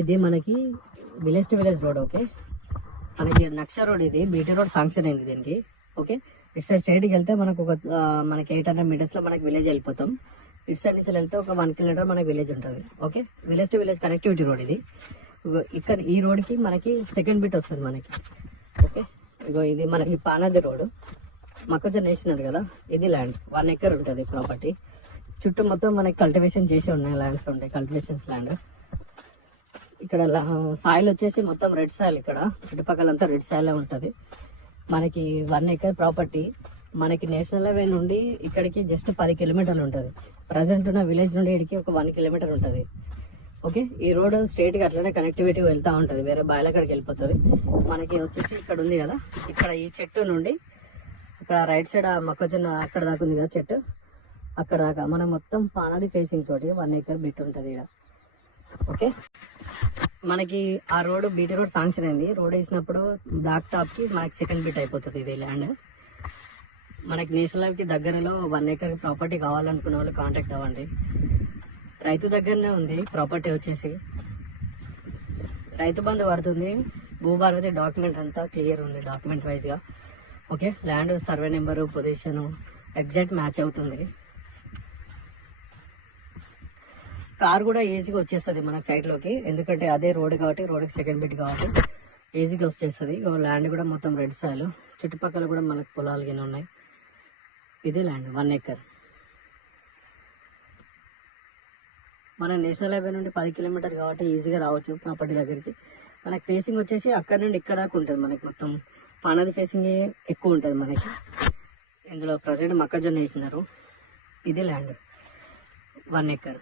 ఇది మనకి village to village road. Okay, మనకి నక్ష రోడ్, ఇది బీటీ రోడ్ శాంక్షన్ అయింది దీనికి. ఓకే, ఇటు సైడ్ స్ట్రైట్కి వెళ్తే మనకు మనకి 800 meters లో మనకి విలేజ్ వెళ్ళిపోతాం. ఇటు సైడ్ నుంచి వెళ్తే ఒక 1 kilometer మనకి విలేజ్ ఉంటుంది. Okay, village to village connectivity road ఇది. ఇక్కడ ఈ రోడ్కి మనకి సెకండ్ బిట్ వస్తుంది మనకి. ఓకే, ఇగో ఇది మనకి పానది రోడ్. మొక్కజొన్న వేసినారు కదా, ఇది ల్యాండ్ 1 acre ఉంటుంది ప్రాపర్టీ. చుట్టూ మొత్తం మనకి కల్టివేషన్ చేసి ఉన్నాయి, ల్యాండ్స్ ఉంటాయి, కల్టివేషన్స్ ల్యాండ్. ఇక్కడ సాయిల్ వచ్చేసి మొత్తం రెడ్ సాయిల్. ఇక్కడ చుట్టుపక్కలంతా రెడ్ సాయిల్ ఉంటుంది. మనకి 1 acre ప్రాపర్టీ. మనకి నేషనల్ హైవే నుండి ఇక్కడికి జస్ట్ 10 kilometers ఉంటుంది. ప్రజెంట్ ఉన్న విలేజ్ నుండి ఇక్కడికి ఒక 1 kilometer ఉంటుంది. ఓకే, ఈ రోడ్ స్ట్రైట్గా అట్లనే కనెక్టివిటీ వెళ్తూ ఉంటుంది, వేరే బాయిల కాడికి వెళ్ళిపోతుంది. మనకి వచ్చేసి ఇక్కడ ఉంది కదా, ఇక్కడ ఈ చెట్టు నుండి ఇక్కడ రైట్ సైడ్ మొక్కజొన్న అక్కడ దాకా ఉంది కదా చెట్టు, అక్కడ దాకా మనం మొత్తం పానది ఫేసింగ్ తోటి 1 acre బిట్ ఉంటుంది ఇక్కడ. ఓకే, మనకి ఆ రోడ్ బీటీ రోడ్ శాంక్షన్ అయింది. రోడ్ వేసినప్పుడు బ్లాక్ టాప్ కి మనకి సెకండ్ బిట్ అయిపోతుంది ఇది ల్యాండ్. మనకి నేషనల్ హైవేకి దగ్గరలో 1 acre ప్రాపర్టీ కావాలనుకున్న వాళ్ళు కాంటాక్ట్ అవ్వండి. రైతు దగ్గరనే ఉంది ప్రాపర్టీ వచ్చేసి. రైతు బంధు పడుతుంది, భూభారతి డాక్యుమెంట్ అంతా క్లియర్ ఉంది డాక్యుమెంట్ వైజ్ గా. Okay, land survey number position exact match అవుతుంది. కార్ కూడా ఈజీగా వచ్చేస్తుంది మనకి సైడ్ లోకి, ఎందుకంటే అదే రోడ్ కాబట్టి, రోడ్కి సెకండ్ బిట్ కాబట్టి ఈజీగా వచ్చేస్తుంది. ల్యాండ్ కూడా మొత్తం రెడ్ సాయిల్, చుట్టుపక్కల కూడా మనకు పొలాలు గిన్నె ఉన్నాయి. ఇది ల్యాండ్ 1 acre. మన నేషనల్ హైవే నుండి 10 kilometers కాబట్టి ఈజీగా రావచ్చు ప్రాపర్టీ దగ్గరికి. మనకి ఫేసింగ్ వచ్చేసి అక్కడ నుండి ఇక్కడ దాకా ఉంటుంది. మనకి మొత్తం పానది ఫేసింగ్ ఎక్కువ ఉంటుంది మనకి. ఇందులో ప్రజెంట్ మొక్కజొన్న వేసినారు. ఇది ల్యాండ్ 1 acre.